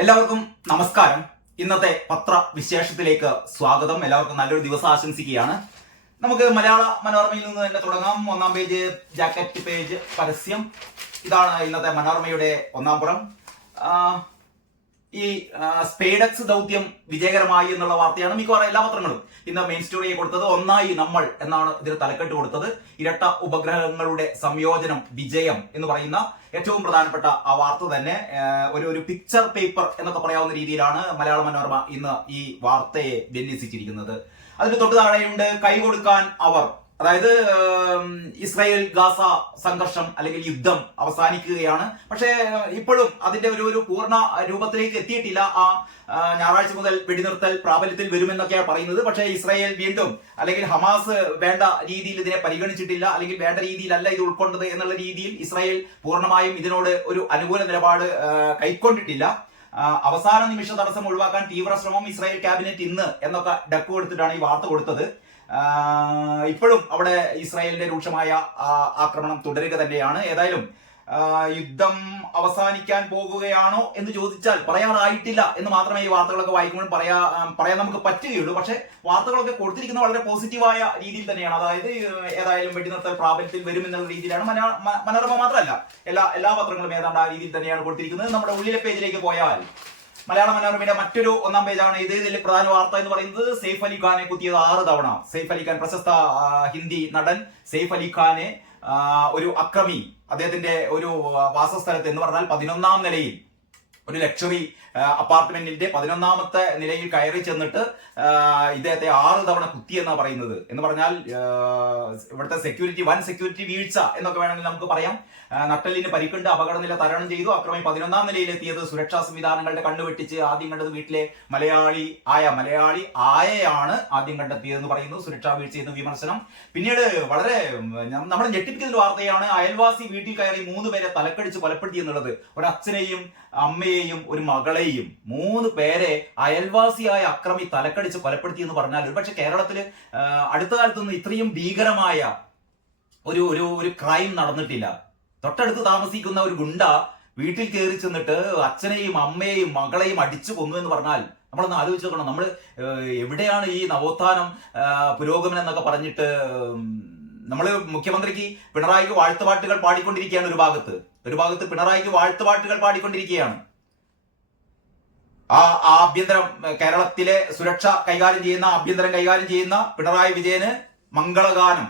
എല്ലാവർക്കും നമസ്കാരം. ഇന്നത്തെ പത്ര വിശേഷത്തിലേക്ക് സ്വാഗതം. എല്ലാവർക്കും നല്ലൊരു ദിവസം ആശംസിക്കുകയാണ്. നമുക്ക് മലയാള മനോരമയിൽ നിന്ന് തന്നെ തുടങ്ങാം. ഒന്നാം പേജ് ജാക്കറ്റ് പേജ് പരസ്യം. ഇതാണ് ഇന്നത്തെ മനോരമയുടെ ഒന്നാം പുറം ഈ സ്പേഡക്സ് ദൗത്യം വിജയകരമായി എന്നുള്ള വാർത്തയാണ് മിക്കവാറും എല്ലാ പത്രങ്ങളും ഇന്ന് മെയിൻ സ്റ്റോറിയെ കൊടുത്തത്. ഒന്നായി നമ്മൾ എന്നാണ് ഇതിന് തലക്കെട്ട് കൊടുത്തത്. ഇരട്ട ഉപഗ്രഹങ്ങളുടെ സംയോജനം വിജയം എന്ന് പറയുന്ന ഏറ്റവും പ്രധാനപ്പെട്ട ആ വാർത്ത തന്നെ ഒരു ഒരു പിക്ചർ പേപ്പർ എന്നൊക്കെ പറയാവുന്ന രീതിയിലാണ് മലയാള മനോരമ ഇന്ന് ഈ വാർത്തയെ വിന്യസിച്ചിരിക്കുന്നത്. അതിന് തൊട്ട് താഴെയുണ്ട് കൈ കൊടുക്കാൻ അവർ അതായത് ഇസ്രായേൽ ഗാസ സംഘർഷം അല്ലെങ്കിൽ യുദ്ധം അവസാനിക്കുകയാണ്. പക്ഷേ ഇപ്പോഴും അതിന്റെ ഒരു ഒരു പൂർണ രൂപത്തിലേക്ക് എത്തിയിട്ടില്ല. ആ ഞായറാഴ്ച മുതൽ വെടിനിർത്തൽ പ്രാബല്യത്തിൽ വരുമെന്നൊക്കെയാണ് പറയുന്നത്. പക്ഷേ ഇസ്രായേൽ വീണ്ടും അല്ലെങ്കിൽ ഹമാസ് വേണ്ട രീതിയിൽ ഇതിനെ പരിഗണിച്ചിട്ടില്ല. അല്ലെങ്കിൽ വേണ്ട രീതിയിലല്ല ഇത് ഉൾക്കൊണ്ടത് എന്നുള്ള രീതിയിൽ ഇസ്രായേൽ പൂർണമായും ഇതിനോട് ഒരു അനുകൂല നിലപാട് കൈക്കൊണ്ടിട്ടില്ല. അവസാന നിമിഷ തടസ്സം ഒഴിവാക്കാൻ തീവ്ര ശ്രമം ഇസ്രായേൽ ക്യാബിനറ്റ് ഇന്ന് എന്നൊക്കെ ഡക്ക് കൊടുത്തിട്ടാണ് ഈ വാർത്ത കൊടുത്തത്. ഇപ്പോഴും അവിടെ ഇസ്രായേലിന്റെ രൂക്ഷമായ ആക്രമണം തുടരുക തന്നെയാണ്. ഏതായാലും യുദ്ധം അവസാനിക്കാൻ പോകുകയാണോ എന്ന് ചോദിച്ചാൽ പറയാറായിട്ടില്ല എന്ന് മാത്രമേ ഈ വാർത്തകളൊക്കെ വായിക്കുമ്പോൾ പറയാ പറയാൻ നമുക്ക് പറ്റുകയുള്ളൂ. പക്ഷെ വാർത്തകളൊക്കെ കൊടുത്തിരിക്കുന്നത് വളരെ പോസിറ്റീവായ രീതിയിൽ തന്നെയാണ്. അതായത് ഏതായാലും വെടിനിർത്തൽ പ്രാബല്യത്തിൽ വരും എന്നുള്ള രീതിയിലാണ് മന- മനോരമ മാത്രമല്ല. എല്ലാ എല്ലാ പത്രങ്ങളും ഏതാണ്ട് ആ രീതിയിൽ തന്നെയാണ് കൊടുത്തിരിക്കുന്നത്. നമ്മുടെ ഉള്ളിലെ പേജിലേക്ക് പോയാൽ മലയാള മനോരമയുടെ മറ്റൊരു ഒന്നാം പേജാണ് ഇത്. ഇതിൽ പ്രധാന വാർത്ത എന്ന് പറയുന്നത് സെയ്ഫ് അലി ഖാനെ കുത്തിയത് ആറ് തവണ. സെയ്ഫ് അലി ഖാൻ പ്രശസ്ത ഹിന്ദി നടൻ. സെയ്ഫ് അലി ഖാനെ ഒരു അക്രമി അദ്ദേഹത്തിന്റെ ഒരു വാസസ്ഥലത്ത് എന്ന് പറഞ്ഞാൽ പതിനൊന്നാം നിലയിൽ ഒരു ലക്ഷറി അപ്പാർട്ട്മെന്റിന്റെ പതിനൊന്നാമത്തെ നിലയിൽ കയറി ചെന്നിട്ട് ഇദ്ദേഹത്തെ ആറ് തവണ കുത്തി എന്നാ പറയുന്നത്. എന്ന് പറഞ്ഞാൽ ഇവിടുത്തെ സെക്യൂരിറ്റി വൻ സെക്യൂരിറ്റി വീഴ്ച എന്നൊക്കെ വേണമെങ്കിൽ നമുക്ക് പറയാം. നട്ടലിന് പരിക്കുണ്ട് അപകടനില തരണം ചെയ്തു. അക്രമി പതിനൊന്നാം നിലയിലെത്തിയത് സുരക്ഷാ സംവിധാനങ്ങളുടെ കണ്ണു വെട്ടിച്ച് ആദ്യം കണ്ടത് വീട്ടിലെ മലയാളി ആയ മലയാളി ആയയാണ് ആദ്യം കണ്ടെത്തിയതെന്ന് പറയുന്നു. സുരക്ഷാ വീഴ്ച എന്ന് വിമർശനം. പിന്നീട് വളരെ നമ്മുടെ ഞെട്ടിപ്പിക്കുന്ന ഒരു വാർത്തയാണ് അയൽവാസി വീട്ടിൽ കയറി മൂന്ന് പേരെ തലക്കടിച്ച് കൊലപ്പെടുത്തി എന്നുള്ളത്. ഒരു അച്ഛനെയും അമ്മയെയും ഒരു മകളെയും മൂന്ന് പേരെ അയൽവാസിയായ അക്രമി തലക്കടിച്ച് കൊലപ്പെടുത്തി എന്ന് പറഞ്ഞാൽ ഒരുപക്ഷെ കേരളത്തിൽ അടുത്ത കാലത്തൊന്നും ഇത്രയും ഭീകരമായ ഒരു ഒരു ഒരു ക്രൈം നടന്നിട്ടില്ല. തൊട്ടടുത്ത് താമസിക്കുന്ന ഒരു ഗുണ്ട വീട്ടിൽ കയറി ചെന്നിട്ട് അച്ഛനെയും അമ്മയെയും മകളെയും അടിച്ചു കൊന്നു എന്ന് പറഞ്ഞാൽ നമ്മളൊന്ന് ആലോചിച്ച് നോക്കണം. നമ്മൾ എവിടെയാണ് ഈ നവോത്ഥാനം പുരോഗമനം എന്നൊക്കെ പറഞ്ഞിട്ട് നമ്മൾ മുഖ്യമന്ത്രിക്ക് പിണറായിക്ക് വാഴ്ത്തുപാട്ടുകൾ പാടിക്കൊണ്ടിരിക്കുകയാണ് ഒരു ഭാഗത്ത്. ഒരു ഭാഗത്ത് പിണറായിക്ക് വാഴ്ത്തുപാട്ടുകൾ പാടിക്കൊണ്ടിരിക്കുകയാണ്. ആ ആ ആഭ്യന്തരം കേരളത്തിലെ സുരക്ഷ കൈകാര്യം ചെയ്യുന്ന ആഭ്യന്തരം കൈകാര്യം ചെയ്യുന്ന പിണറായി വിജയന് മംഗളഗാനം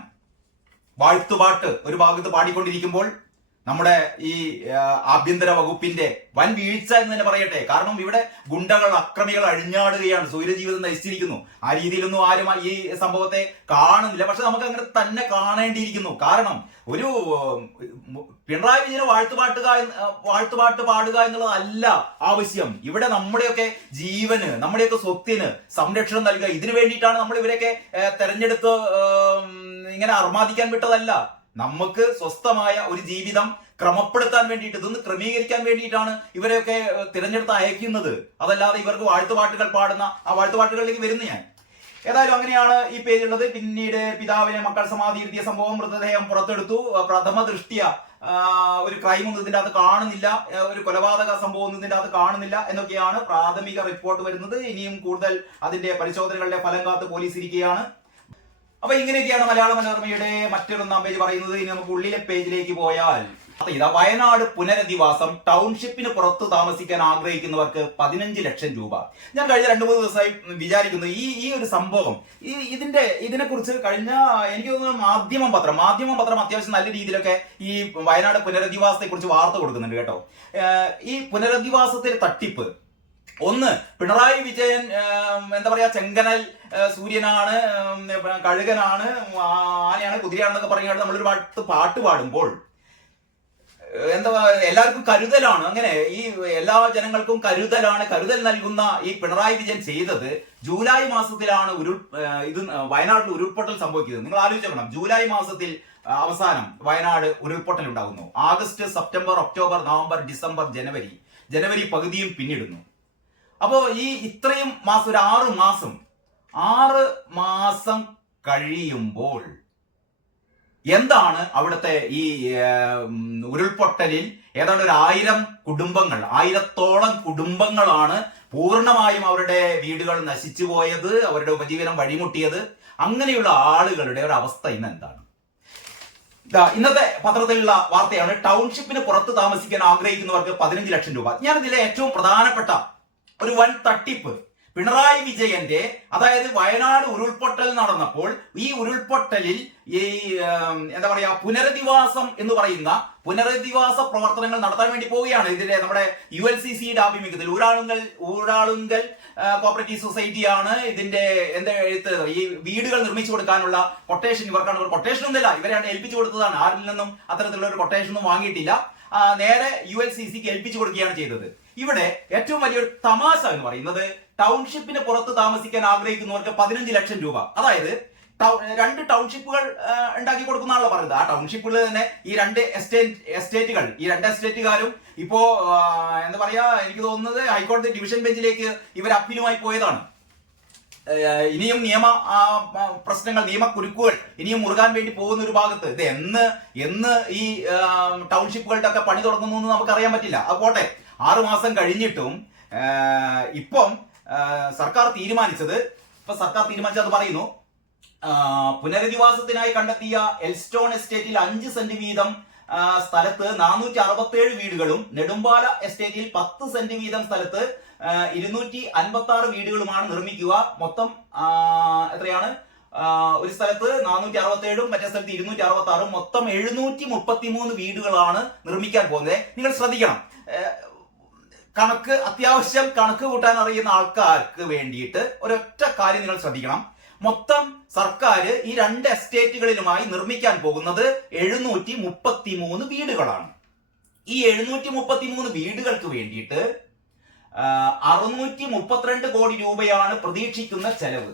വാഴ്ത്തുപാട്ട് ഒരു ഭാഗത്ത് പാടിക്കൊണ്ടിരിക്കുമ്പോൾ നമ്മുടെ ഈ ആഭ്യന്തര വകുപ്പിന്റെ വൻ വീഴ്ച എന്ന് തന്നെ പറയട്ടെ. കാരണം ഇവിടെ ഗുണ്ടകൾ അക്രമികൾ അഴിഞ്ഞാടുകയാണ്. സൂര്യജീവിതം നയിച്ചിരിക്കുന്നു ആ രീതിയിലൊന്നും ആരും ഈ സംഭവത്തെ കാണുന്നില്ല. പക്ഷെ നമുക്ക് അങ്ങനെ തന്നെ കാണേണ്ടിയിരിക്കുന്നു. കാരണം ഒരു പിണറായി വിജയന് വാഴ്ത്തുപാട്ടുക വാഴ്ത്തുപാട്ട് പാടുക എന്നുള്ളതല്ല ആവശ്യം. ഇവിടെ നമ്മുടെയൊക്കെ ജീവന് നമ്മുടെയൊക്കെ സ്വത്തിന് സംരക്ഷണം നൽകുക. ഇതിനു വേണ്ടിയിട്ടാണ് നമ്മൾ ഇവരെയൊക്കെ തെരഞ്ഞെടുത്ത് ഇങ്ങനെ അർമാദിക്കാൻ വിട്ടതല്ല. നമുക്ക് സ്വസ്ഥമായ ഒരു ജീവിതം ക്രമപ്പെടുത്താൻ വേണ്ടിയിട്ട് ഇതൊന്ന് ക്രമീകരിക്കാൻ വേണ്ടിയിട്ടാണ് ഇവരെയൊക്കെ തിരഞ്ഞെടുത്ത് അയക്കുന്നത്. അതല്ലാതെ ഇവർക്ക് വാഴ്ത്തുപാട്ടുകൾ പാടുന്ന ആ വാഴ്ത്തുപാട്ടുകളിലേക്ക് വരുന്നു ഞാൻ. ഏതായാലും അങ്ങനെയാണ് ഈ പേജുള്ളത് പിന്നീട് പിതാവിനെ മക്കൾ സമാധി എഴുതിയ സംഭവം മൃതദേഹം പുറത്തെടുത്തു. പ്രഥമ ദൃഷ്ടിയ ഒരു ക്രൈം ഒന്നും ഇതിന്റെ അകത്ത് കാണുന്നില്ല. ഒരു കൊലപാതക സംഭവം ഒന്നും ഇതിന്റെ അകത്ത് കാണുന്നില്ല എന്നൊക്കെയാണ് പ്രാഥമിക റിപ്പോർട്ട് വരുന്നത്. ഇനിയും കൂടുതൽ അതിന്റെ പരിശോധനകളുടെ ഫലം കാത്ത് പോലീസ് ഇരിക്കുകയാണ്. അപ്പൊ ഇങ്ങനെയൊക്കെയാണ് മലയാള മനോരമയുടെ മറ്റൊരൊന്നാം പേജ് പറയുന്നത്. ഇനി നമുക്ക് ഉള്ളിലെ പേജിലേക്ക് പോയാൽ. ഇതാ വയനാട് പുനരധിവാസം. ടൗൺഷിപ്പിന് പുറത്ത് താമസിക്കാൻ ആഗ്രഹിക്കുന്നവർക്ക് പതിനഞ്ച് ലക്ഷം രൂപ. ഞാൻ കഴിഞ്ഞ രണ്ടു മൂന്ന് ദിവസമായി വിചാരിക്കുന്നു. ഈ ഈ ഒരു സംഭവം ഈ ഇതിന്റെ ഇതിനെക്കുറിച്ച് കഴിഞ്ഞ എനിക്ക് തോന്നുന്നു മാധ്യമം പത്രം മാധ്യമം പത്രം അത്യാവശ്യം നല്ല രീതിയിലൊക്കെ ഈ വയനാട് പുനരധിവാസത്തെ കുറിച്ച് വാർത്ത കൊടുക്കുന്നുണ്ട് കേട്ടോ. ഈ പുനരധിവാസത്തിന്റെ തട്ടിപ്പ് ഒന്ന് പിണറായി വിജയൻ എന്താ പറയാ ചെങ്കനൽ സൂര്യനാണ് കഴുകനാണ് ആനയാണ് കുതിരയാണെന്നൊക്കെ പറഞ്ഞാൽ നമ്മളൊരു പാട്ട് പാട്ട് പാടുമ്പോൾ എന്താ എല്ലാവർക്കും കരുതലാണ്. അങ്ങനെ ഈ എല്ലാ ജനങ്ങൾക്കും കരുതലാണ് കരുതൽ നൽകുന്ന ഈ പിണറായി വിജയൻ ചെയ്തത് ജൂലൈ മാസത്തിലാണ് ഉരുൾ ഇത് വയനാട്ടിൽ ഉരുൾപൊട്ടൽ സംഭവിക്കുന്നത്. നിങ്ങൾ ആലോചിക്കണം ജൂലൈ മാസത്തിൽ അവസാനം വയനാട് ഉരുൾപൊട്ടൽ ഉണ്ടാകുന്നു. August September October November December ജനുവരി. ജനുവരി പകുതിയും പിന്നിടുന്നു. അപ്പോ ഈ ഇത്രയും മാസം ഒരു ആറ് മാസം ആറ് മാസം കഴിയുമ്പോൾ എന്താണ് അവിടുത്തെ ഈ ഉരുൾപൊട്ടലിൽ ഏതാണ്ട് ഒരു ആയിരം കുടുംബങ്ങൾ ആയിരത്തോളം കുടുംബങ്ങളാണ് പൂർണമായും അവരുടെ വീടുകൾ നശിച്ചു പോയത് അവരുടെ ഉപജീവനം വഴിമുട്ടിയത്. അങ്ങനെയുള്ള ആളുകളുടെ ഒരു അവസ്ഥ ഇന്ന് എന്താണ്? ഇന്നത്തെ പത്രത്തിലുള്ള വാർത്തയാണ് ടൗൺഷിപ്പിന് പുറത്ത് താമസിക്കാൻ ആഗ്രഹിക്കുന്നവർക്ക് പതിനഞ്ച് ലക്ഷം രൂപ. ഞാൻ ഇതിലെ ഏറ്റവും പ്രധാനപ്പെട്ട ഒരു വൻ തട്ടിപ്പ്. പിണറായി വിജയന്റെ അതായത് വയനാട് ഉരുൾപൊട്ടൽ നടന്നപ്പോൾ ഈ ഉരുൾപൊട്ടലിൽ ഈ എന്താ പറയാ പുനരധിവാസം എന്ന് പറയുന്ന പുനരധിവാസ പ്രവർത്തനങ്ങൾ നടത്താൻ വേണ്ടി പോവുകയാണ്. ഇതിന്റെ നമ്മുടെ യു എൽ സി സിയുടെ ആഭിമുഖ്യത്തിൽ ഊരാളുങ്കൽ ഊരാളുങ്കൽ കോപ്പറേറ്റീവ് സൊസൈറ്റിയാണ് ഇതിന്റെ എന്താ എഴുത്ത് ഈ വീടുകൾ നിർമ്മിച്ചു കൊടുക്കാനുള്ള കൊട്ടേഷൻ ഇവർക്കാണ് ഇവർ കൊട്ടേഷൻ ഒന്നുമില്ല. ഇവരാണ് ഏൽപ്പിച്ചു കൊടുത്തതാണ്. ആരിൽ നിന്നും അത്തരത്തിലുള്ള ഒരു കൊട്ടേഷൻ ഒന്നും വാങ്ങിയിട്ടില്ല. നേരെ യു എൽ സി സിക്ക് ഏൽപ്പിച്ചു കൊടുക്കുകയാണ് ചെയ്തത്. ഇവിടെ ഏറ്റവും വലിയൊരു തമാശ എന്ന് പറയുന്നത് ടൗൺഷിപ്പിന് പുറത്ത് താമസിക്കാൻ ആഗ്രഹിക്കുന്നവർക്ക് പതിനഞ്ച് ലക്ഷം രൂപ. അതായത് രണ്ട് ടൗൺഷിപ്പുകൾ ഉണ്ടാക്കി കൊടുക്കുന്നതാണല്ലോ പറയുന്നത്. ആ ടൗൺഷിപ്പുകൾ തന്നെ ഈ രണ്ട് എസ്റ്റേറ്റ് എസ്റ്റേറ്റുകൾ ഈ രണ്ട് എസ്റ്റേറ്റുകാരും ഇപ്പോ എന്താ പറയാ എനിക്ക് തോന്നുന്നത് ഹൈക്കോടതി ഡിവിഷൻ ബെഞ്ചിലേക്ക് ഇവർ അപ്പീലുമായി പോയതാണ്. ഇനിയും നിയമ പ്രശ്നങ്ങൾ നിയമ നിയമക്കുരുക്കുകൾ ഇനിയും മുറുകാൻ വേണ്ടി പോകുന്ന ഒരു ഭാഗത്ത് ഇത് എന്ന് എന്ന് ഈ ടൗൺഷിപ്പുകളുടെ ഒക്കെ പണി തുടങ്ങുന്നു എന്ന് നമുക്ക് അറിയാൻ പറ്റില്ല. അത് പോട്ടെ. ആറു മാസം കഴിഞ്ഞിട്ടും ഇപ്പം സർക്കാർ തീരുമാനിച്ചത് ഇപ്പൊ സർക്കാർ തീരുമാനിച്ചത് പറയുന്നു പുനരധിവാസത്തിനായി കണ്ടെത്തിയ എൽസ്റ്റോൺ എസ്റ്റേറ്റിൽ അഞ്ച് സെന്റ് വീതം സ്ഥലത്ത് നാനൂറ്റി അറുപത്തേഴ് വീടുകളും നെടുമ്പാല എസ്റ്റേറ്റിൽ പത്ത് സെന്റ് വീതം സ്ഥലത്ത് ഇരുന്നൂറ്റി അൻപത്തി ആറ് വീടുകളുമാണ് നിർമ്മിക്കുക. മൊത്തം എത്രയാണ്? ഒരു സ്ഥലത്ത് നാനൂറ്റി അറുപത്തി ഏഴും മറ്റേ സ്ഥലത്ത് ഇരുന്നൂറ്റി അറുപത്തി ആറും മൊത്തം എഴുന്നൂറ്റി മുപ്പത്തി മൂന്ന് വീടുകളാണ് നിർമ്മിക്കാൻ പോകുന്നത്. നിങ്ങൾ ശ്രദ്ധിക്കണം. കണക്ക് അത്യാവശ്യം കണക്ക് കൂട്ടാൻ അറിയുന്ന ആൾക്കാർക്ക് വേണ്ടിയിട്ട് ഒരൊറ്റ കാര്യം നിങ്ങൾ ശ്രദ്ധിക്കണം. മൊത്തം സർക്കാർ ഈ രണ്ട് എസ്റ്റേറ്റുകളിലുമായി നിർമ്മിക്കാൻ പോകുന്നത് എഴുന്നൂറ്റി മുപ്പത്തി മൂന്ന് വീടുകളാണ്. ഈ എഴുന്നൂറ്റി മുപ്പത്തി മൂന്ന് വീടുകൾക്ക് വേണ്ടിയിട്ട് അറുന്നൂറ്റി മുപ്പത്തിരണ്ട് കോടി രൂപയാണ് പ്രതീക്ഷിക്കുന്ന ചെലവ്.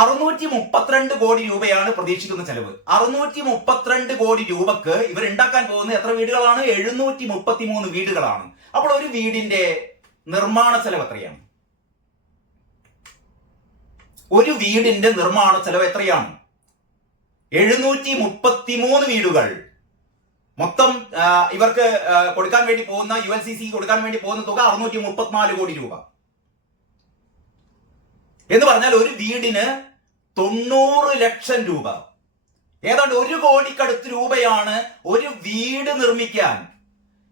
അറുന്നൂറ്റി മുപ്പത്തിരണ്ട് കോടി രൂപയാണ് പ്രതീക്ഷിക്കുന്ന ചെലവ്. അറുന്നൂറ്റി മുപ്പത്തിരണ്ട് കോടി രൂപക്ക് ഇവർ ഉണ്ടാക്കാൻ പോകുന്നത് എത്ര വീടുകളാണ്? എഴുന്നൂറ്റി മുപ്പത്തി മൂന്ന് വീടുകളാണ്. അപ്പോൾ ഒരു വീടിന്റെ നിർമ്മാണ ചെലവ് എത്രയാണ്? ഒരു വീടിന്റെ നിർമ്മാണ ചെലവ് എത്രയാണ്? എഴുന്നൂറ്റി മുപ്പത്തി മൂന്ന് വീടുകൾ. മൊത്തം ഇവർക്ക് കൊടുക്കാൻ വേണ്ടി പോകുന്ന യു എൻ സി സി കൊടുക്കാൻ വേണ്ടി പോകുന്ന തുക അറുന്നൂറ്റി മുപ്പത്തിനാല് കോടി രൂപ. എന്ന് പറഞ്ഞാൽ ഒരു വീടിന് തൊണ്ണൂറ് ലക്ഷം രൂപ. ഏതാണ്ട് ഒരു കോടിക്കടുത്ത് രൂപയാണ് ഒരു വീട് നിർമ്മിക്കാൻ.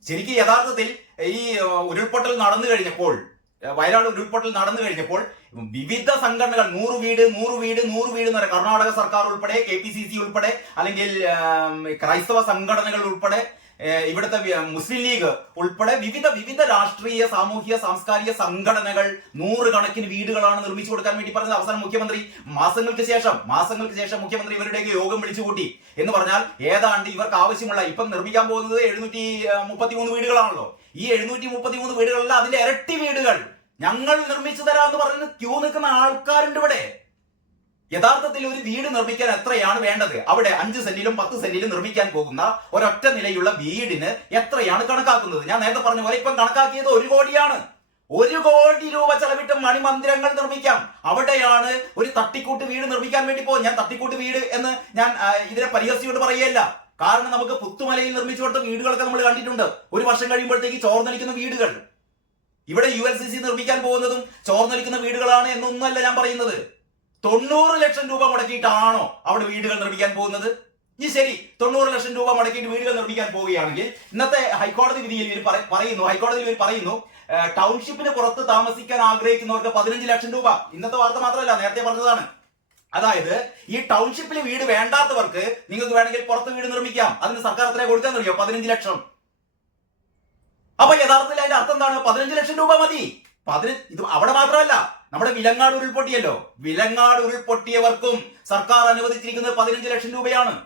ശരിക്കും യഥാർത്ഥത്തിൽ ഈ ഉരുൾപൊട്ടൽ നടന്നു കഴിഞ്ഞപ്പോൾ വയനാട് ഉരുൾപൊട്ടൽ നടന്നു കഴിഞ്ഞപ്പോൾ വിവിധ സംഘടനകൾ നൂറ് വീട് നൂറ് വീട് നൂറ് വീട് എന്ന് പറയാം. കർണാടക സർക്കാർ ഉൾപ്പെടെ കെ പി സി സി ഉൾപ്പെടെ അല്ലെങ്കിൽ ക്രൈസ്തവ സംഘടനകൾ ഉൾപ്പെടെ ഇവിടുത്തെ മുസ്ലിം ലീഗ് ഉൾപ്പെടെ വിവിധ വിവിധ രാഷ്ട്രീയ സാമൂഹിക സാംസ്കാരിക സംഘടനകൾ നൂറുകണക്കിന് വീടുകളാണ് നിർമ്മിച്ചു കൊടുക്കാൻ വേണ്ടി പറഞ്ഞത്. അവസാനം മുഖ്യമന്ത്രി മാസങ്ങൾക്ക് ശേഷം മാസങ്ങൾക്ക് ശേഷം മുഖ്യമന്ത്രി ഇവരുടെയൊക്കെ യോഗം വിളിച്ചു കൂട്ടി എന്ന് പറഞ്ഞാൽ ഏതാണ്ട് ഇവർക്ക് ആവശ്യമുള്ള ഇപ്പം നിർമ്മിക്കാൻ പോകുന്നത് എഴുന്നൂറ്റി മുപ്പത്തി മൂന്ന് വീടുകളാണല്ലോ. ഈ എഴുന്നൂറ്റി മുപ്പത്തി മൂന്ന് വീടുകളല്ല അതിന്റെ ഇരട്ടി വീടുകൾ ഞങ്ങൾ നിർമ്മിച്ചു തരാമെന്ന് പറഞ്ഞ് ക്യൂ നിൽക്കുന്ന ആൾക്കാരുണ്ട് ഇവിടെ. യഥാർത്ഥത്തിൽ ഒരു വീട് നിർമ്മിക്കാൻ എത്രയാണ് വേണ്ടത്? അവിടെ അഞ്ച് സെന്റിലും പത്ത് സെന്റിലും നിർമ്മിക്കാൻ പോകുന്ന ഒരൊറ്റ നിലയുള്ള വീടിന് എത്രയാണ് കണക്കാക്കുന്നത്? ഞാൻ നേരത്തെ പറഞ്ഞ പോലെ ഇപ്പം കണക്കാക്കിയത് ഒരു കോടിയാണ്. ഒരു കോടി രൂപ ചെലവിട്ട് മണിമന്ദിരങ്ങൾ നിർമ്മിക്കാം. അവിടെയാണ് ഒരു തട്ടിക്കൂട്ട് വീട് നിർമ്മിക്കാൻ വേണ്ടി പോകും ഞാൻ തട്ടിക്കൂട്ട് വീട് എന്ന് ഞാൻ ഇതിനെ പരിഹസിച്ചുകൊണ്ട് പറയുകയല്ല. കാരണം നമുക്ക് പുത്തുമലയിൽ നിർമ്മിച്ചു കൊടുത്ത വീടുകളൊക്കെ നമ്മൾ കണ്ടിട്ടുണ്ട്. ഒരു വർഷം കഴിയുമ്പോഴത്തേക്ക് ചോർന്നടിക്കുന്ന വീടുകൾ. ഇവിടെ യു നിർമ്മിക്കാൻ പോകുന്നതും ചോർന്നടിക്കുന്ന വീടുകളാണ് എന്നൊന്നുമല്ല ഞാൻ പറയുന്നത്. തൊണ്ണൂറ് ലക്ഷം രൂപ മുടക്കിയിട്ടാണോ അവിടെ വീടുകൾ നിർമ്മിക്കാൻ പോകുന്നത്? ഇനി ശരി തൊണ്ണൂറ് ലക്ഷം രൂപ മുടക്കിയിട്ട് വീടുകൾ നിർമ്മിക്കാൻ പോവുകയാണെങ്കിൽ ഇന്നത്തെ ഹൈക്കോടതി വിധിയിൽ ഇവർ പറയുന്നു ഹൈക്കോടതി ഇവർ പറയുന്നു ടൗൺഷിപ്പിന് പുറത്ത് താമസിക്കാൻ ആഗ്രഹിക്കുന്നവർക്ക് പതിനഞ്ച് ലക്ഷം രൂപ. ഇന്നത്തെ വാർത്ത മാത്രമല്ല നേരത്തെ പറഞ്ഞതാണ്. അതായത് ഈ ടൗൺഷിപ്പിൽ വീട് വേണ്ടാത്തവർക്ക് നിങ്ങൾക്ക് വേണമെങ്കിൽ പുറത്ത് വീട് നിർമ്മിക്കാം. അതിന് സർക്കാർ എത്ര കൊടുക്കാൻ കഴിയോ പതിനഞ്ച് ലക്ഷം. അപ്പൊ യഥാർത്ഥത്തിൽ അതിന്റെ അർത്ഥം എന്താണ്? പതിനഞ്ച് ലക്ഷം രൂപ മതി. പതിനഞ്ച് ഇത് അവിടെ മാത്രമല്ല. നമ്മുടെ വിലങ്ങാട് ഉരുൾപൊട്ടിയല്ലോ. വിലങ്ങാട് ഉരുൾപൊട്ടിയവർക്കും സർക്കാർ അനുവദിച്ചിരിക്കുന്നത് പതിനഞ്ച് ലക്ഷം രൂപയാണ്.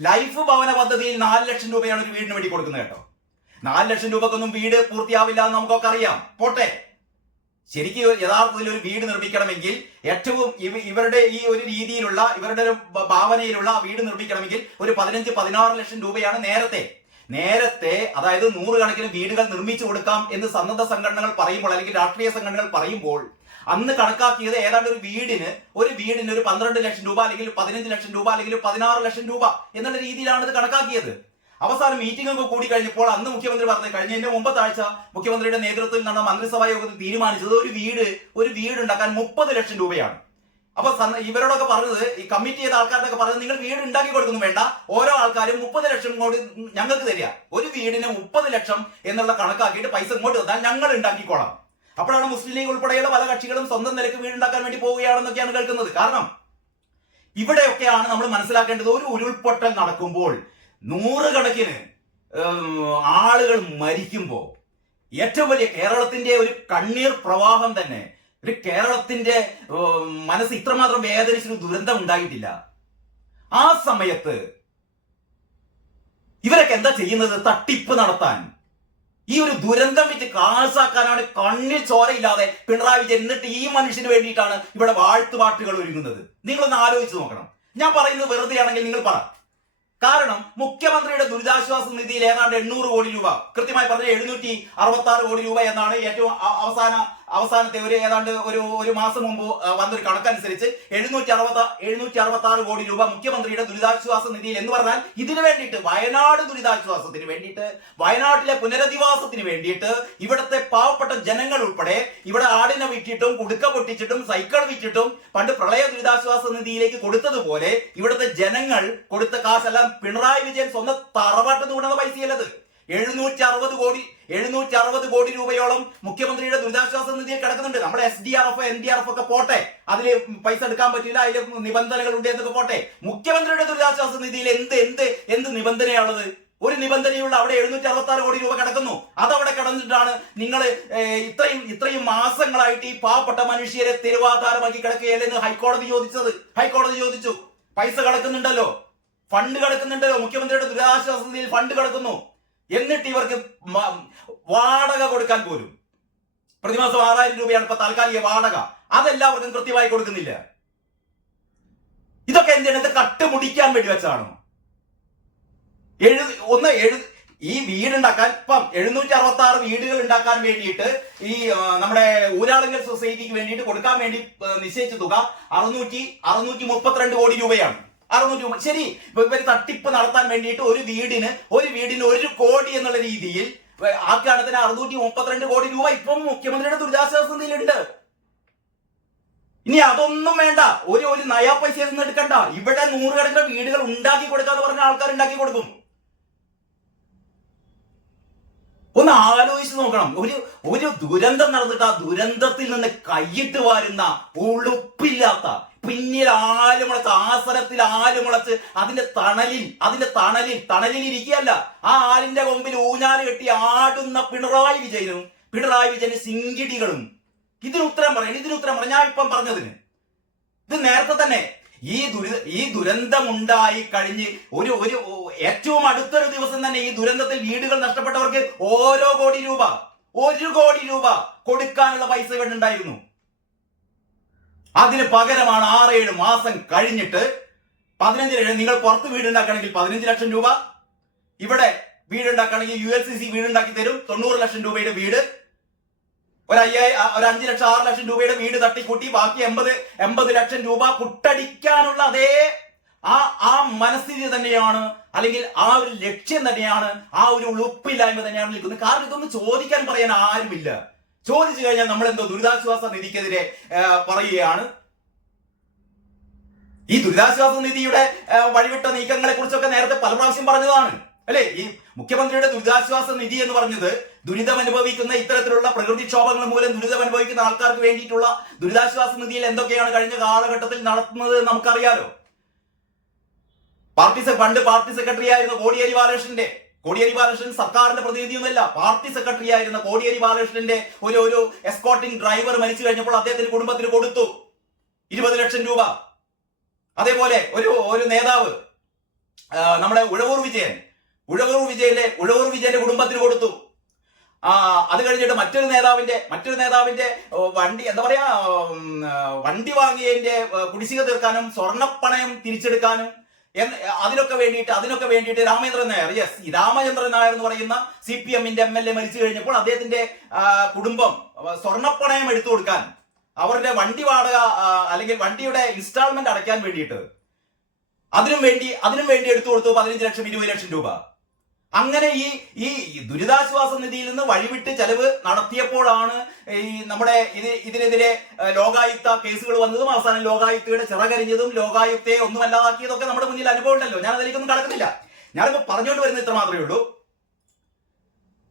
ലൈഫ് ഭവന പദ്ധതിയിൽ നാല് ലക്ഷം രൂപയാണ് ഒരു വീടിന് വേണ്ടി കൊടുക്കുന്നത് കേട്ടോ. നാല് ലക്ഷം രൂപക്കൊന്നും വീട് പൂർത്തിയാവില്ല എന്ന് നമുക്കൊക്കെ അറിയാം. പോട്ടെ. ശരിക്കും യഥാർത്ഥത്തിൽ ഒരു വീട് നിർമ്മിക്കണമെങ്കിൽ ഏറ്റവും ഇവ- ഇവരുടെ ഈ ഒരു രീതിയിലുള്ള ഇവരുടെ ഒരു ഭാവനയിലുള്ള വീട് നിർമ്മിക്കണമെങ്കിൽ ഒരു പതിനഞ്ച് പതിനാറ് ലക്ഷം രൂപയാണ് നേരത്തെ. നേരത്തെ അതായത് നൂറുകണക്കിന് വീടുകൾ നിർമ്മിച്ചു കൊടുക്കാം എന്ന് സന്നദ്ധ സംഘടനകൾ പറയുമ്പോൾ അല്ലെങ്കിൽ രാഷ്ട്രീയ സംഘടനകൾ പറയുമ്പോൾ അന്ന് കണക്കാക്കിയത് ഏതാണ്ട് ഒരു വീടിന് ഒരു വീടിന് ഒരു പന്ത്രണ്ട് ലക്ഷം രൂപ അല്ലെങ്കിൽ പതിനഞ്ച് ലക്ഷം രൂപ അല്ലെങ്കിൽ പതിനാറ് ലക്ഷം രൂപ എന്നുള്ള രീതിയിലാണ് ഇത് കണക്കാക്കിയത്. അവസാനം മീറ്റിംഗ് ഒക്കെ കൂടി കഴിഞ്ഞപ്പോൾ അന്ന് മുഖ്യമന്ത്രി പറഞ്ഞത് കഴിഞ്ഞതിന്റെ മുമ്പത്തെ ആഴ്ച മുഖ്യമന്ത്രിയുടെ നേതൃത്വത്തിൽ നടന്ന മന്ത്രിസഭാ യോഗത്തിൽ തീരുമാനിച്ചത് ഒരു വീട് ഒരു വീട് ഉണ്ടാക്കാൻ മുപ്പത് ലക്ഷം രൂപയാണ്. അപ്പൊ ഇവരോടൊക്കെ പറഞ്ഞത് ഈ കമ്മിറ്റി ചെയ്ത ആൾക്കാരൊക്കെ പറഞ്ഞത് നിങ്ങൾ വീട് ഉണ്ടാക്കി കൊടുക്കുന്നു വേണ്ട ഓരോ ആൾക്കാരും മുപ്പത് ലക്ഷം കൂടി ഞങ്ങൾക്ക് തരിക. ഒരു വീടിന് മുപ്പത് ലക്ഷം എന്നുള്ള കണക്കാക്കിയിട്ട് പൈസ ഇങ്ങോട്ട് തന്നാൽ ഞങ്ങൾ ഉണ്ടാക്കിക്കോളാം. അപ്പോഴാണ് മുസ്ലിം ലീഗ് ഉൾപ്പെടെയുള്ള പല കക്ഷികളും സ്വന്തം നിലയ്ക്ക് വീടുണ്ടാക്കാൻ വേണ്ടി പോവുകയാണെന്നൊക്കെയാണ് കേൾക്കുന്നത്. കാരണം ഇവിടെയൊക്കെയാണ് നമ്മൾ മനസ്സിലാക്കേണ്ടത് ഒരു ഉരുൾപൊട്ടൽ നടക്കുമ്പോൾ നൂറുകണക്കിന് ആളുകൾ മരിക്കുമ്പോൾ ഏറ്റവും വലിയ കേരളത്തിന്റെ ഒരു കണ്ണീർ പ്രവാഹം തന്നെ ഒരു കേരളത്തിന്റെ മനസ്സ് ഇത്രമാത്രം വേദനിച്ചൊരു ദുരന്തം ഉണ്ടായിട്ടില്ല. ആ സമയത്ത് ഇവരൊക്കെ എന്താ ചെയ്യുന്നത്? തട്ടിപ്പ് നടത്താൻ. ഈ ഒരു ദുരന്തം വെച്ച് കാശാക്കാനാണ് കണ്ണിൽ ചോരയില്ലാതെ പിണറായി വിജയൻ എന്നിട്ട് ഈ മനുഷ്യന് വേണ്ടിയിട്ടാണ് ഇവിടെ വാഴ്ത്തുപാട്ടുകൾ ഒരുങ്ങുന്നത്. നിങ്ങളൊന്ന് ആലോചിച്ച് നോക്കണം. ഞാൻ പറയുന്നത് വെറുതെ ആണെങ്കിൽ നിങ്ങൾ പറ. കാരണം മുഖ്യമന്ത്രിയുടെ ദുരിതാശ്വാസ നിധിയിൽ ഏതാണ്ട് എണ്ണൂറ് കോടി രൂപ കൃത്യമായി പറഞ്ഞ എഴുന്നൂറ്റി അറുപത്തി ആറ് കോടി രൂപ എന്നാണ് ഏറ്റവും അവസാന അവസാനത്തെ ഒരു ഏതാണ്ട് ഒരു ഒരു മാസം മുമ്പ് വന്നൊരു കണക്കനുസരിച്ച് എഴുന്നൂറ്റി അറുപത്തി എഴുന്നൂറ്റി അറുപത്തി ആറ് കോടി രൂപ മുഖ്യമന്ത്രിയുടെ ദുരിതാശ്വാസ നിധിയിൽ എന്ന് പറഞ്ഞാൽ ഇതിനു വേണ്ടിയിട്ട് വയനാട് ദുരിതാശ്വാസത്തിന് വേണ്ടിയിട്ട് വയനാട്ടിലെ പുനരധിവാസത്തിന് വേണ്ടിയിട്ട് ഇവിടുത്തെ പാവപ്പെട്ട ജനങ്ങൾ ഉൾപ്പെടെ ഇവിടെ ആടിനെ വിറ്റിട്ടും കുടുക്ക പൊട്ടിച്ചിട്ടും സൈക്കിൾ വിറ്റിട്ടും പണ്ട് പ്രളയ ദുരിതാശ്വാസ നിധിയിലേക്ക് കൊടുത്തതുപോലെ ഇവിടുത്തെ ജനങ്ങൾ കൊടുത്ത കാശെല്ലാം പിണറായി വിജയൻ സ്വന്തം തറവാട്ട് കൊണ്ടുവന്ന പൈസയല്ലത് എഴുന്നൂറ്റി അറുപത് കോടി എഴുന്നൂറ്റി അറുപത് കോടി രൂപയോളം മുഖ്യമന്ത്രിയുടെ ദുരിതാശ്വാസ നിധിയിൽ കിടക്കുന്നുണ്ട്. നമ്മുടെ S D R F N D R F ഒക്കെ പോട്ടെ. അതിൽ പൈസ എടുക്കാൻ പറ്റില്ല അതിൽ നിബന്ധനകൾ ഉണ്ട് എന്നൊക്കെ പോട്ടെ. മുഖ്യമന്ത്രിയുടെ ദുരിതാശ്വാസ നിധിയിൽ എന്ത് എന്ത് എന്ത് നിബന്ധനയാണുള്ളത്? ഒരു നിബന്ധനയുള്ള അവിടെ എഴുന്നൂറ്റി അറുപത്തി ആറ് കോടി രൂപ കിടക്കുന്നു. അതവിടെ കിടന്നിട്ടാണ് നിങ്ങൾ ഇത്രയും ഇത്രയും മാസങ്ങളായിട്ട് ഈ പാവപ്പെട്ട മനുഷ്യരെ തെരുവാധാരമാക്കി കിടക്കുകയല്ലെന്ന് ഹൈക്കോടതി ചോദിച്ചത്. ഹൈക്കോടതി ചോദിച്ചു. പൈസ കിടക്കുന്നുണ്ടല്ലോ. ഫണ്ട് കിടക്കുന്നുണ്ടല്ലോ. മുഖ്യമന്ത്രിയുടെ ദുരിതാശ്വാസ നിധിയിൽ ഫണ്ട് കിടക്കുന്നു. എന്നിട്ട് ഇവർക്ക് വാടക കൊടുക്കാൻ പോലും. പ്രതിമാസം ആറായിരം രൂപയാണ് ഇപ്പൊ താൽക്കാലിക വാടക. അതെല്ലാവർക്കും കൃത്യമായി കൊടുക്കുന്നില്ല. ഇതൊക്കെ എന്തിനാണ് ഇത് കട്ടുമുടിക്കാൻ വേണ്ടി വെച്ചതാണോ? എഴുതി ഒന്ന് എഴു ഈ വീടുണ്ടാക്കാൻ ഇപ്പം എഴുന്നൂറ്റി അറുപത്തി ആറ് വീടുകൾ ഉണ്ടാക്കാൻ വേണ്ടിയിട്ട് ഈ നമ്മുടെ ഊരാളുങ്കൽ സൊസൈറ്റിക്ക് വേണ്ടിയിട്ട് കൊടുക്കാൻ വേണ്ടി നിശ്ചയിച്ച തുക അറുന്നൂറ്റി അറുന്നൂറ്റി മുപ്പത്തിരണ്ട് കോടി രൂപയാണ്. അറുന്നൂറ്റി മുപ്പ- ശരി ഇവർ തട്ടിപ്പ് നടത്താൻ വേണ്ടിയിട്ട് ഒരു വീടിന് ഒരു വീടിന് ഒരു കോടി എന്നുള്ള രീതിയിൽ തന്നെ അറുന്നൂറ്റി മുപ്പത്തിരണ്ട് കോടി രൂപ ഇപ്പം മുഖ്യമന്ത്രിയുടെ ദുരിതാശ്വാസ നിധിയിലുണ്ട്. ഇനി അതൊന്നും വേണ്ട. ഒരു ഒരു നയാ പൈസ ഒന്നും എടുക്കണ്ട. ഇവിടെ നൂറുകണക്കിന് വീടുകൾ ഉണ്ടാക്കി കൊടുക്കാന്ന് പറഞ്ഞ ആൾക്കാർ ഉണ്ടാക്കി കൊടുക്കും. ഒന്ന് ആലോചിച്ച് നോക്കണം. ഒരു ഒരു ദുരന്തം നടന്നിട്ട് ആ ദുരന്തത്തിൽ നിന്ന് കൈയിട്ട് വാരുന്ന ഉളുപ്പില്ലാത്ത പിന്നിൽ ആലുമുളച്ച് ആസനത്തിൽ ആലുമുളച്ച് അതിന്റെ തണലിൽ അതിന്റെ തണലിൽ തണലിൽ ഇരിക്കുകയല്ല. ആ ആലിന്റെ കൊമ്പിൽ ഊഞ്ഞാൽ കെട്ടി ആടുന്ന പിണറായി വിജയനും പിണറായി വിജയന് സിങ്കിടികളും. ഇതിന് ഉത്തരം പറയണം ഇതിന് ഉത്തരം പറഞ്ഞു ഞാൻ ഇപ്പം പറഞ്ഞതിന്. ഇത് നേരത്തെ തന്നെ ഈ ദുരിത ഈ ദുരന്തമുണ്ടായി കഴിഞ്ഞ് ഒരു ഒരു ഏറ്റവും അടുത്തൊരു ദിവസം തന്നെ ഈ ദുരന്തത്തിൽ വീടുകൾ നഷ്ടപ്പെട്ടവർക്ക് ഓരോ കോടി രൂപ ഒരു കോടി രൂപ കൊടുക്കാനുള്ള പൈസ ഇവിടെ ഉണ്ടായിരുന്നു. അതിന് പകരമാണ് ആറേഴ് മാസം കഴിഞ്ഞിട്ട് പതിനഞ്ച് ലക്ഷം. നിങ്ങൾ പുറത്ത് വീടുണ്ടാക്കണമെങ്കിൽ പതിനഞ്ച് ലക്ഷം രൂപ. ഇവിടെ വീടുണ്ടാക്കണമെങ്കിൽ യു എൽ സി സി വീടുണ്ടാക്കി തരും. തൊണ്ണൂറ് ലക്ഷം രൂപയുടെ വീട്. ഒരു അയ്യായിരം ഒരു അഞ്ച് ലക്ഷം ആറ് ലക്ഷം രൂപയുടെ വീട് തട്ടിക്കൂട്ടി. ബാക്കി എൺപത് എൺപത് ലക്ഷം രൂപ കുട്ടടിക്കാനുള്ള അതേ ആ ആ മനസ്ഥിതി തന്നെയാണ്. അല്ലെങ്കിൽ ആ ഒരു ലക്ഷ്യം തന്നെയാണ്. ആ ഒരു ഉളുപ്പില്ലായ്മ തന്നെയാണ് നിൽക്കുന്നത്. കാരണം ഇതൊന്നും ചോദിക്കാൻ പറയാൻ ആരുമില്ല. ചോദിച്ചു കഴിഞ്ഞാൽ നമ്മൾ എന്തോ ദുരിതാശ്വാസ നിധിക്കെതിരെ പറയുകയാണ്. ഈ ദുരിതാശ്വാസ നിധിയുടെ വഴിവിട്ട നീക്കങ്ങളെ കുറിച്ചൊക്കെ നേരത്തെ പല പ്രാവശ്യം പറഞ്ഞതാണ്. അല്ലെ? ഈ മുഖ്യമന്ത്രിയുടെ ദുരിതാശ്വാസ നിധി എന്ന് പറഞ്ഞത് ദുരിതം അനുഭവിക്കുന്ന ഇത്തരത്തിലുള്ള പ്രകൃതിക്ഷോഭങ്ങൾ മൂലം ദുരിതം അനുഭവിക്കുന്ന ആൾക്കാർക്ക് വേണ്ടിയിട്ടുള്ള ദുരിതാശ്വാസ നിധിയിൽ എന്തൊക്കെയാണ് കഴിഞ്ഞ കാലഘട്ടത്തിൽ നടത്തുന്നത് നമുക്കറിയാലോ. പാർട്ടി പണ്ട് പാർട്ടി സെക്രട്ടറി ആയിരുന്നു കോടിയേരി ബാലകൃഷ്ണന്റെ കോടിയേരി ബാലകൃഷ്ണൻ സർക്കാരിന്റെ പ്രതിനിധിയൊന്നുമല്ല. പാർട്ടി സെക്രട്ടറി ആയിരുന്ന കോടിയേരി ബാലകൃഷ്ണന്റെ ഒരു ഒരു എസ്കോട്ടിംഗ് ഡ്രൈവർ മരിച്ചു കഴിഞ്ഞപ്പോൾ അദ്ദേഹത്തിന്റെ കുടുംബത്തിന് കൊടുത്തു. ഇരുപത് ലക്ഷം രൂപ. അതേപോലെ ഒരു ഒരു നേതാവ് നമ്മുടെ ഉഴവൂർ വിജയൻ. ഉഴവൂർ വിജയന്റെ ഉഴവൂർ വിജയന്റെ കുടുംബത്തിന് കൊടുത്തു. ആ അത് കഴിഞ്ഞിട്ട് മറ്റൊരു നേതാവിന്റെ മറ്റൊരു നേതാവിന്റെ വണ്ടി എന്താ പറയാ വണ്ടി വാങ്ങിയതിന്റെ കുടിശ്ശിക തീർക്കാനും സ്വർണപ്പണയം തിരിച്ചെടുക്കാനും അതിനൊക്കെ വേണ്ടിയിട്ട് അതിനൊക്കെ വേണ്ടിയിട്ട് രാമചന്ദ്രൻ നായർ യെസ് രാമചന്ദ്രൻ നായർ എന്ന് പറയുന്ന സി പി എമ്മിന്റെ എം എൽ എ മരിച്ചു കഴിഞ്ഞപ്പോൾ അദ്ദേഹത്തിന്റെ കുടുംബം സ്വർണപ്പണയം എടുത്തു കൊടുക്കാൻ അവരുടെ വണ്ടി വാടക അല്ലെങ്കിൽ വണ്ടിയുടെ ഇൻസ്റ്റാൾമെന്റ് അടയ്ക്കാൻ വേണ്ടിയിട്ട് അതിനും വേണ്ടി അതിനും വേണ്ടി എടുത്തു കൊടുത്തു പതിനഞ്ച് ലക്ഷം ഇരുപത് ലക്ഷം രൂപ. അങ്ങനെ ഈ ഈ ദുരിതാശ്വാസ നിധിയിൽ നിന്ന് വഴിവിട്ട് ചെലവ് നടത്തിയപ്പോഴാണ് ഈ നമ്മുടെ ഇത് ഇതിനെതിരെ ലോകായുക്ത കേസുകൾ വന്നതും അവസാനം ലോകായുക്തയുടെ ചിറകരിഞ്ഞതും ലോകായുക്തയെ ഒന്നും അല്ലാതാക്കിയതൊക്കെ നമ്മുടെ മുന്നിൽ അനുഭവം ഉണ്ടല്ലോ. ഞാൻ അതിലേക്കൊന്നും കടക്കുന്നില്ല. ഞാനിപ്പോ പറഞ്ഞുകൊണ്ട് വരുന്നത് ഇത്ര മാത്രമേ ഉള്ളൂ.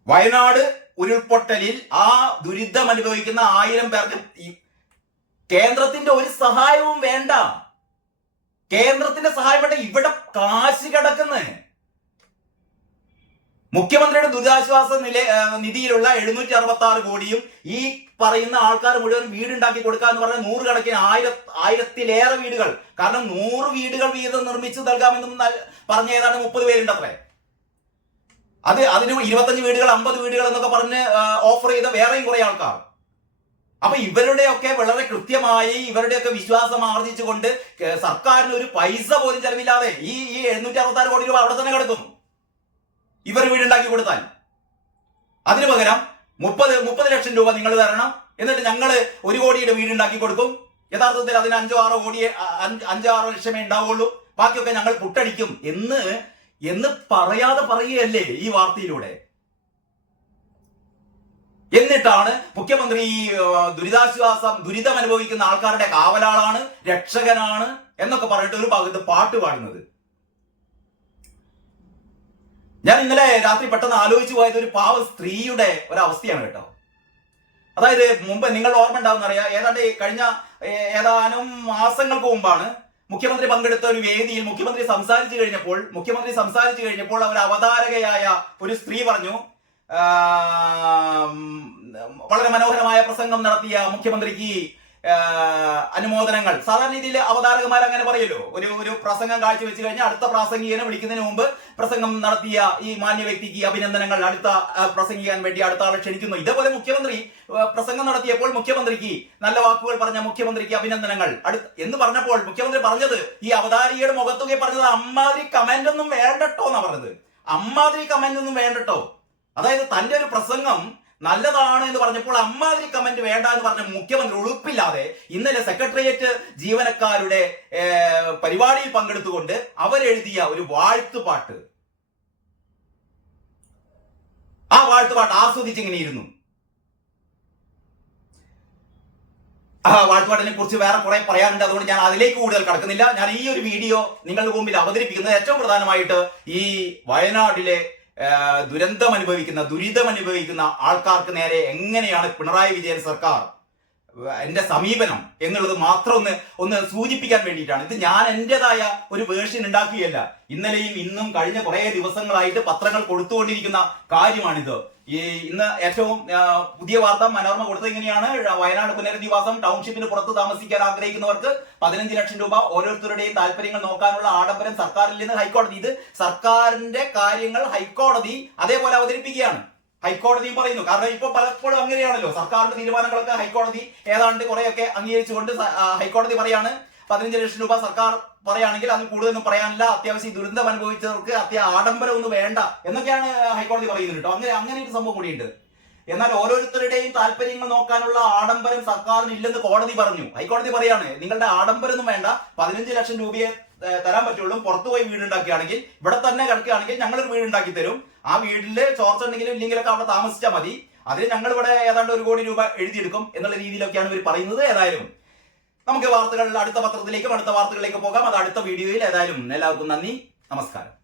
വയനാട് ഉരുൾപൊട്ടലിൽ ആ ദുരിതം അനുഭവിക്കുന്ന ആയിരം പേർക്ക് കേന്ദ്രത്തിന്റെ ഒരു സഹായവും വേണ്ട. കേന്ദ്രത്തിന്റെ സഹായം വേണ്ട. ഇവിടെ കാശ് കിടക്കുന്നത് മുഖ്യമന്ത്രിയുടെ ദുരിതാശ്വാസ നില നിധിയിലുള്ള എഴുന്നൂറ്റി അറുപത്തി ആറ് കോടിയും ഈ പറയുന്ന ആൾക്കാർ മുഴുവൻ വീടുണ്ടാക്കി കൊടുക്കുക എന്ന് പറഞ്ഞാൽ നൂറുകണക്കിന് ആയിര ആയിരത്തിലേറെ വീടുകൾ. കാരണം നൂറ് വീടുകൾ വീതം നിർമ്മിച്ചു നൽകാമെന്നും നൽ- പറഞ്ഞ ഏതാണ്ട് മുപ്പത് പേരുണ്ട് അത്രേ അത് അതിന് ഇരുപത്തഞ്ച് വീടുകൾ അമ്പത് വീടുകൾ എന്നൊക്കെ പറഞ്ഞ് ഓഫർ ചെയ്ത വേറെയും കുറെ ആൾക്കാർ. അപ്പൊ ഇവരുടെയൊക്കെ വളരെ കൃത്യമായി ഇവരുടെയൊക്കെ വിശ്വാസം ആർജിച്ചുകൊണ്ട് സർക്കാരിന് ഒരു പൈസ പോലും ചെലവില്ലാതെ ഈ ഈ എഴുന്നൂറ്റി അറുപത്തി ആറ് കോടി രൂപ അവിടെ തന്നെ കിടക്കും ഇവർ വീടുണ്ടാക്കി കൊടുത്താൽ? അതിനു പകരം മുപ്പത് മുപ്പത് ലക്ഷം രൂപ നിങ്ങൾ തരണം. എന്നിട്ട് ഞങ്ങൾ ഒരു കോടിയുടെ വീടുണ്ടാക്കി കൊടുക്കും. യഥാർത്ഥത്തിൽ അതിന് അഞ്ചോ ആറോ കോടിയെ അഞ്ച് ആറോ ലക്ഷമേ ഉണ്ടാവുള്ളൂ. ബാക്കിയൊക്കെ ഞങ്ങൾ പുട്ടടിക്കും. എന്ന് എന്ന് പറയാതെ പറയുകയല്ലേ ഈ വാർത്തയിലൂടെ? എന്നിട്ടാണ് മുഖ്യമന്ത്രി ദുരിതാശ്വാസം ദുരിതം അനുഭവിക്കുന്ന ആൾക്കാരുടെ കാവലാളാണ് രക്ഷകനാണ് എന്നൊക്കെ പറഞ്ഞിട്ട് ഒരു ഭാഗത്ത് പാട്ട് പാടുന്നത്. ഞാൻ ഇന്നലെ രാത്രി പെട്ടെന്ന് ആലോചിച്ചു പോയത് ഒരു പാവ സ്ത്രീയുടെ ഒരവസ്ഥയാണ് കേട്ടോ. അതായത് മുമ്പ് നിങ്ങൾ ഓർമ്മ ഉണ്ടാവുന്ന അറിയാം ഏതാണ്ട് കഴിഞ്ഞ ഏതാനും മാസങ്ങൾക്ക് മുമ്പാണ് മുഖ്യമന്ത്രി പങ്കെടുത്ത ഒരു വേദിയിൽ മുഖ്യമന്ത്രി സംസാരിച്ചു കഴിഞ്ഞപ്പോൾ മുഖ്യമന്ത്രി സംസാരിച്ചു കഴിഞ്ഞപ്പോൾ അവർ അവതാരകയായ ഒരു സ്ത്രീ പറഞ്ഞു വളരെ മനോഹരമായ പ്രസംഗം നടത്തിയ മുഖ്യമന്ത്രിക്ക് അനുമോദനങ്ങൾ. സാധാരണ രീതിയിൽ അവതാരകന്മാർ അങ്ങനെ പറയല്ലോ. ഒരു ഒരു പ്രസംഗം കാഴ്ചവെച്ച് കഴിഞ്ഞാൽ അടുത്ത പ്രാസംഗികനെ വിളിക്കുന്നതിന് മുമ്പ് പ്രസംഗം നടത്തിയ ഈ മാന്യ വ്യക്തിക്ക് അഭിനന്ദനങ്ങൾ അടുത്ത പ്രസംഗിക്കാൻ വേണ്ടി അടുത്ത ആളെ ക്ഷണിക്കുന്നു. ഇതേപോലെ മുഖ്യമന്ത്രി പ്രസംഗം നടത്തിയപ്പോൾ മുഖ്യമന്ത്രിക്ക് നല്ല വാക്കുകൾ പറഞ്ഞ മുഖ്യമന്ത്രിക്ക് അഭിനന്ദനങ്ങൾ. അടുത്ത എന്ന് പറഞ്ഞപ്പോൾ മുഖ്യമന്ത്രി പറഞ്ഞത് ഈ അവതാരികയുടെ മുഖത്തുകെ പറഞ്ഞത് അമ്മാതിരി കമന്റ് ഒന്നും വേണ്ടട്ടോ എന്നാ പറഞ്ഞത്. അമ്മാതിരി കമന്റ് ഒന്നും വേണ്ടട്ടോ. അതായത് തന്റെ ഒരു പ്രസംഗം നല്ലതാണ് എന്ന് പറഞ്ഞപ്പോൾ അമ്മാതിരി കമന്റ് വേണ്ട എന്ന് പറഞ്ഞ മുഖ്യമന്ത്രി ഉളുപ്പില്ലാതെ ഇന്നലെ സെക്രട്ടേറിയറ്റ് ജീവനക്കാരുടെ പരിപാടിയിൽ പങ്കെടുത്തുകൊണ്ട് അവരെഴുതിയ ഒരു വാഴ്ത്തുപാട്ട്. ആ വാഴ്ത്തുപാട്ട് ആസ്വദിച്ചിങ്ങനെ ഇരുന്നു ആ വാഴ്ത്തുപാട്ടിനെ കുറിച്ച് വേറെ കുറെ പറയാനുണ്ട്. അതുകൊണ്ട് ഞാൻ അതിലേക്ക് കൂടുതൽ കടക്കുന്നില്ല. ഞാൻ ഈ ഒരു വീഡിയോ നിങ്ങളുടെ മുമ്പിൽ അവതരിപ്പിക്കുന്നത് ഏറ്റവും പ്രധാനമായിട്ട് ഈ വയനാട്ടിലെ ആ, ദുരന്തം അനുഭവിക്കുന്ന ദുരിതം അനുഭവിക്കുന്ന ആൾക്കാർക്ക് നേരെ എങ്ങനെയാണ് പിണറായി വിജയൻ സർക്കാർ എന്റെ സമീപനം എന്നുള്ളത് മാത്രം ഒന്ന് ഒന്ന് സൂചിപ്പിക്കാൻ വേണ്ടിയിട്ടാണ്. ഇത് ഞാൻ എന്റെതായ ഒരു വേർഷൻ ഉണ്ടാക്കുകയല്ല. ഇന്നലെയും ഇന്നും കഴിഞ്ഞ കുറേ ദിവസങ്ങളായിട്ട് പത്രങ്ങൾ കൊടുത്തുകൊണ്ടിരിക്കുന്ന കാര്യമാണിത്. ഈ ഇന്ന് ഏറ്റവും പുതിയ വാർത്ത മനോരമ കൊടുത്തത് ഇങ്ങനെയാണ്. വയനാട് പുനരധിവാസം ടൗൺഷിപ്പിന് പുറത്ത് താമസിക്കാൻ ആഗ്രഹിക്കുന്നവർക്ക് പതിനഞ്ച് ലക്ഷം രൂപ ഓരോരുത്തരുടെയും താല്പര്യങ്ങൾ നോക്കാനുള്ള ആഡംബരം സർക്കാരിൽ നിന്ന് ഹൈക്കോടതി. ഇത് സർക്കാരിന്റെ കാര്യങ്ങൾ ഹൈക്കോടതി അതേപോലെ അവതരിപ്പിക്കുകയാണ്. ഹൈക്കോടതിയും പറയുന്നു. കാരണം ഇപ്പൊ പലപ്പോഴും അങ്ങനെയാണല്ലോ. സർക്കാരിന്റെ തീരുമാനങ്ങളൊക്കെ ഹൈക്കോടതി ഏതാണ്ട് കുറെയൊക്കെ അംഗീകരിച്ചുകൊണ്ട് ഹൈക്കോടതി പറയാണ്. പതിനഞ്ച് ലക്ഷം രൂപ സർക്കാർ പറയുകയാണെങ്കിൽ അതിൽ കൂടുതലൊന്നും പറയാനില്ല. അത്യാവശ്യം ദുരന്തം അനുഭവിച്ചവർക്ക് അത്യ ആഡംബരം ഒന്നും വേണ്ട എന്നൊക്കെയാണ് ഹൈക്കോടതി പറയുന്നത് കേട്ടോ. അങ്ങനെ അങ്ങനെ ഒരു സംഭവം കൂടിയുണ്ട്. എന്നാൽ ഓരോരുത്തരുടെയും താല്പര്യങ്ങൾ നോക്കാനുള്ള ആഡംബരം സർക്കാരിന് ഇല്ലെന്ന് കോടതി പറഞ്ഞു. ഹൈക്കോടതി പറയാണ് നിങ്ങളുടെ ആഡംബരം ഒന്നും വേണ്ട. പതിനഞ്ച് ലക്ഷം രൂപയെ തരാൻ പറ്റുള്ളൂ. പുറത്തുപോയി പോയി വീടുണ്ടാക്കുകയാണെങ്കിൽ ഇവിടെ തന്നെ കിടക്കുകയാണെങ്കിൽ ഞങ്ങളൊരു വീടുണ്ടാക്കി തരും. ആ വീട്ടിൽ ചോർച്ച ഉണ്ടെങ്കിലും ഇല്ലെങ്കിലൊക്കെ അവിടെ താമസിച്ചാൽ മതി. അതിന് ഞങ്ങൾ ഇവിടെ ഏതാണ്ട് ഒരു കോടി രൂപ എഴുതിയെടുക്കും എന്നുള്ള രീതിയിലൊക്കെയാണ് ഇവർ പറയുന്നത്. ഏതായാലും നമുക്ക് വാർത്തകളിൽ അടുത്ത പത്രത്തിലേക്കും അടുത്ത വാർത്തകളിലേക്ക് പോകാം. അത് അടുത്ത വീഡിയോയിൽ. ഏതായാലും എല്ലാവർക്കും നന്ദി. നമസ്കാരം.